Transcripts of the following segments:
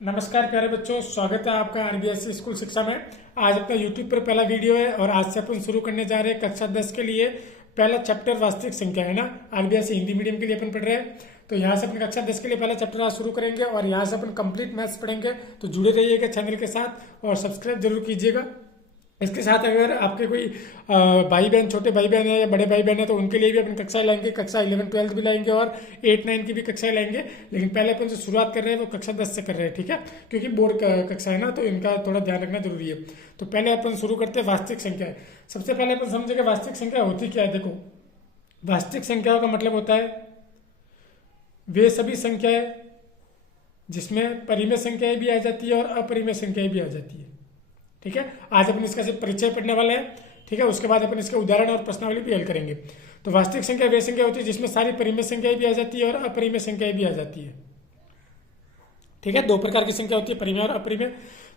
नमस्कार प्यारे बच्चों, स्वागत है आपका आरबीएससी स्कूल शिक्षा में। आज अपना यूट्यूब पर पहला वीडियो है और आज से अपन शुरू करने जा रहे हैं कक्षा 10 के लिए पहला चैप्टर वास्तविक संख्या है ना। आरबीएससी हिंदी मीडियम के लिए अपन पढ़ रहे हैं, तो यहाँ से अपन कक्षा 10 के लिए पहला चैप्टर आज शुरू करेंगे और यहाँ से अपन कंप्लीट मैथ्स पढ़ेंगे। तो जुड़े रहिएगा चैनल के साथ और सब्सक्राइब जरूर कीजिएगा। इसके साथ अगर आपके कोई भाई बहन, छोटे भाई बहन है या बड़े भाई बहन है तो उनके लिए भी अपन कक्षाएं लाएंगे। कक्षा 11 12 भी लाएंगे और 8 9 की भी कक्षाएं लाएंगे। लेकिन पहले अपन जो शुरुआत कर रहे हैं वो कक्षा 10 से कर रहे हैं, ठीक है, क्योंकि बोर्ड कक्षा है ना, तो इनका थोड़ा ध्यान रखना जरूरी है। तो पहले अपन शुरू करते हैं वास्तविक संख्या। सबसे पहले अपन समझेंगे वास्तविक संख्या होती क्या है। देखो, वास्तविक संख्याओं का मतलब होता है वे सभी संख्याएं जिसमें परिमेय संख्याएं भी आ जाती है और अपरिमेय संख्याएं भी आ जाती है, ठीक है। आज अपन इसका सिर्फ परिचय पढ़ने वाले हैं, ठीक है। उसके बाद अपन इसके उदाहरण और प्रश्नावली भी हल करेंगे। तो वास्तविक संख्या वे संख्या होती है जिसमें सारी परिमेय संख्याएं भी आ जाती है और अपरिमेय संख्याएं भी आ जाती है, ठीक है। दो प्रकार की संख्या होती है, परिमेय और अपरिमेय।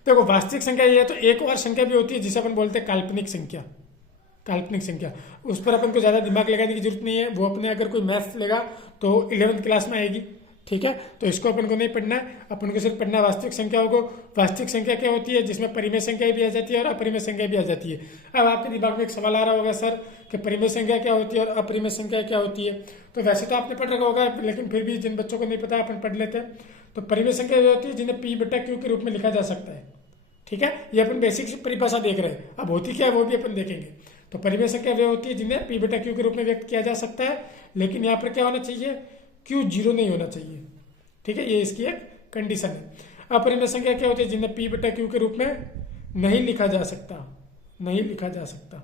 देखो, वास्तविक संख्या ये है तो एक और संख्या भी होती है जिसे अपन बोलते हैं काल्पनिक संख्या। काल्पनिक संख्या, उस पर अपन को ज्यादा दिमाग लगाने की जरूरत नहीं है। वो अपने अगर कोई मैथ्स लेगा तो 11th क्लास में आएगी, ठीक है। तो इसको अपन को नहीं पढ़ना है, अपन को सिर्फ पढ़ना है वास्तविक संख्याओं को। वास्तविक संख्या क्या होती है जिसमें परिमेय संख्या भी आ जाती है और अपरिमेय संख्या भी आ जाती है। अब आपके दिमाग में एक सवाल आ रहा होगा, सर कि परिमेय संख्या क्या होती है और अपरिमेय संख्या क्या होती है। तो वैसे तो आपने पढ़ रखा होगा, लेकिन फिर भी जिन बच्चों को नहीं पता अपन पढ़ लेते हैं। तो परिमेय संख्या वे होती है जिन्हें P/Q के रूप में लिखा जा सकता है, ठीक है। ये अपन बेसिक परिभाषा देख रहे हैं, अब होती क्या है वो भी अपन देखेंगे। तो परिमेय संख्या वे होती है जिन्हें P/Q के रूप में व्यक्त किया जा सकता है, लेकिन यहाँ पर क्या होना चाहिए, Q 0 नहीं होना चाहिए, ठीक है। ये इसकी एक कंडीशन है। अपरिमेय संख्या क्या होती है जिन्हें P/Q के रूप में नहीं लिखा जा सकता, नहीं लिखा जा सकता,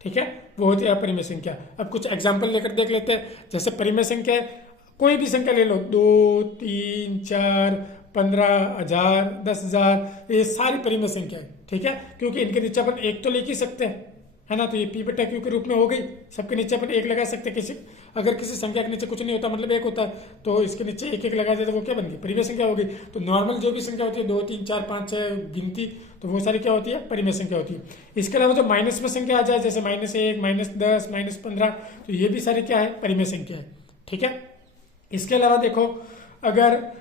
ठीक है, वो होती है अपरिमेय संख्या। अब कुछ एग्जांपल लेकर देख लेते हैं। जैसे परिमेय संख्या है, कोई भी संख्या ले लो, 2 3 4 15,000 10,000, ये सारी परिमेय संख्या है, ठीक है, क्योंकि इनके नीचे अपन एक तो लिख ही सकते हैं, है ना। तो ये P/Q के रूप में हो गई। सबके नीचे अपन एक लगा सकते हैं। किसी अगर किसी संख्या के नीचे कुछ नहीं होता, मतलब एक होता है, तो इसके नीचे एक एक लगा दे तो वो क्या बन गई, परिमेय संख्या हो गई। तो नॉर्मल जो भी संख्या होती है 2 3 4 5 6 गिनती, तो वो सारी क्या होती है, परिमेय संख्या होती है। इसके अलावा जो माइनस में संख्या आ जाए, जैसे -1 -10 -15, तो ये भी सारी क्या है, परिमेय संख्या है, ठीक है। इसके अलावा देखो, अगर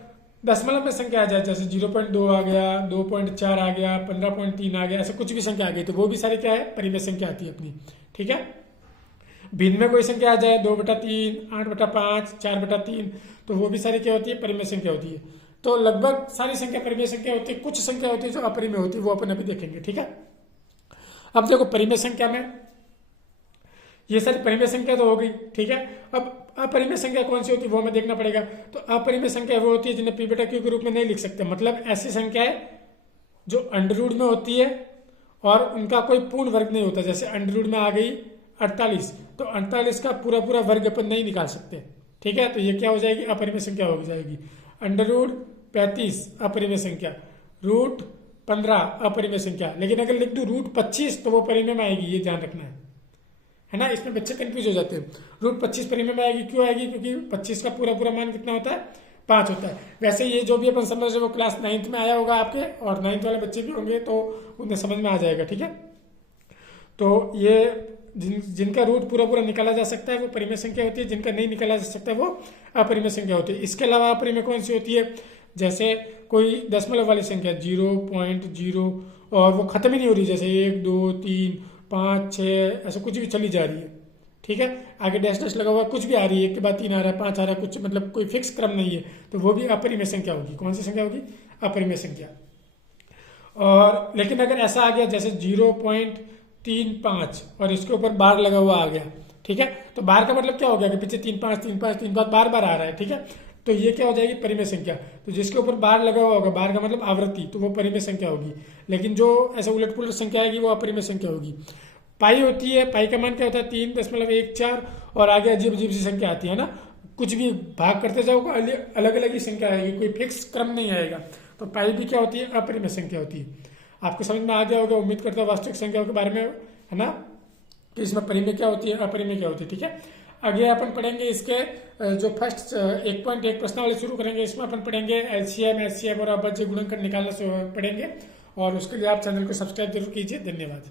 दशमलव में संख्या आ जाए, जैसे 0.2 आ गया, 2.4 आ गया, 15.3 आ गया, ऐसे कुछ भी संख्या आ गई, तो वो भी सारी क्या है, परिमेय संख्या आती है अपनी, ठीक है। भिन्न में कोई संख्या आ जाए, 2/3, 8/5, 4/3, तो वो भी सारी क्या होती है, परिमेय संख्या होती है। तो लगभग सारी संख्या परिमेय संख्या होती है। कुछ संख्या होती है जो अपरिमेय होती है, वो अपन अभी देखेंगे, ठीक है। अब देखो, परिमेय संख्या में ये सारी परिमेय संख्या तो हो गई, ठीक है। अब अपरिमेय संख्या कौन सी होती है वो हमें देखना पड़ेगा। तो अपरिमेय संख्या वो होती है जिन्हें P/Q के रूप में नहीं लिख सकते, मतलब ऐसी संख्या है जो अंडर में होती है और उनका कोई पूर्ण वर्ग नहीं होता। जैसे अंडर में आ गई 48, तो 48 का पूरा पूरा वर्ग अपन नहीं निकाल सकते, ठीक है। तो ये क्या हो जाएगी, अपरिमेय संख्या हो जाएगी। √35 अपरिमेय संख्या, √15 अपरिमेय संख्या। लेकिन अगर लिख दूं √25 तो वो परिमेय में आएगी, ये ध्यान रखना है ना। इसमें बच्चे कंफ्यूज हो जाते हैं। √25 परिमेय में आएगी, क्यों आएगी, क्योंकि 25 का पूरा पूरा मान कितना होता है, 5 होता है। वैसे ये जो भी अपन समझ रहे वो क्लास 9th में आया होगा आपके, और 9th वाले बच्चे भी होंगे तो उन्हें समझ में आ जाएगा, ठीक है। तो ये जिनका रूट पूरा पूरा निकाला जा सकता है वो परिमेय संख्या होती है, जिनका नहीं निकाला जा सकता वो अपरिमेय संख्या होती है। इसके अलावा अपरिमेय कौन सी होती है, जैसे कोई दशमलव वाली संख्या 0.0 और वो खत्म ही नहीं हो रही, जैसे 1 2 3 5 6 ऐसे कुछ भी चली जा रही है, ठीक है। आगे डैश डैश लगा हुआ कुछ भी आ रही है, एक के बाद 3 आ रहा है, 5 आ रहा है, कुछ मतलब कोई फिक्स क्रम नहीं है, तो वो भी अपरिमेय संख्या होगी। कौन सी संख्या होगी, अपरिमेय संख्या। और लेकिन अगर ऐसा आ गया जैसे 0.35 और इसके ऊपर बार लगा हुआ आ गया, ठीक है, तो बार का मतलब क्या हो गया कि पीछे 3 5 3 5 3 5 बार बार आ रहा है, ठीक है। तो ये क्या हो जाएगी, परिमेय संख्या। तो जिसके ऊपर बार लगा हुआ होगा, बार का मतलब आवृत्ति, तो वो परिमेय संख्या होगी। लेकिन जो ऐसे उलट पुलट संख्या आएगी वो अपरिमेय संख्या होगी। पाई होती है, पाई का मान क्या होता है, 3.14, और आगे अजीब अजीब सी संख्या आती है ना, कुछ भी भाग करते जाओ अलग अलग ही संख्या आएगी, कोई फिक्स क्रम नहीं आएगा। तो पाई भी क्या होती है, अपरिमेय संख्या होती है। आपको समझ में आ गया होगा, उम्मीद करता हूँ वास्तविक संख्याओं के बारे में, है ना, कि इसमें परिमेय क्या होती है, अपरिमेय क्या होती है, ठीक है। आगे अपन पढ़ेंगे इसके जो फर्स्ट 1.1 प्रश्नावली शुरू करेंगे, इसमें अपन पढ़ेंगे LCM SCM और अभाज्य गुणनखंड निकालना पढ़ेंगे। और उसके लिए आप चैनल को सब्सक्राइब जरूर कीजिए। धन्यवाद।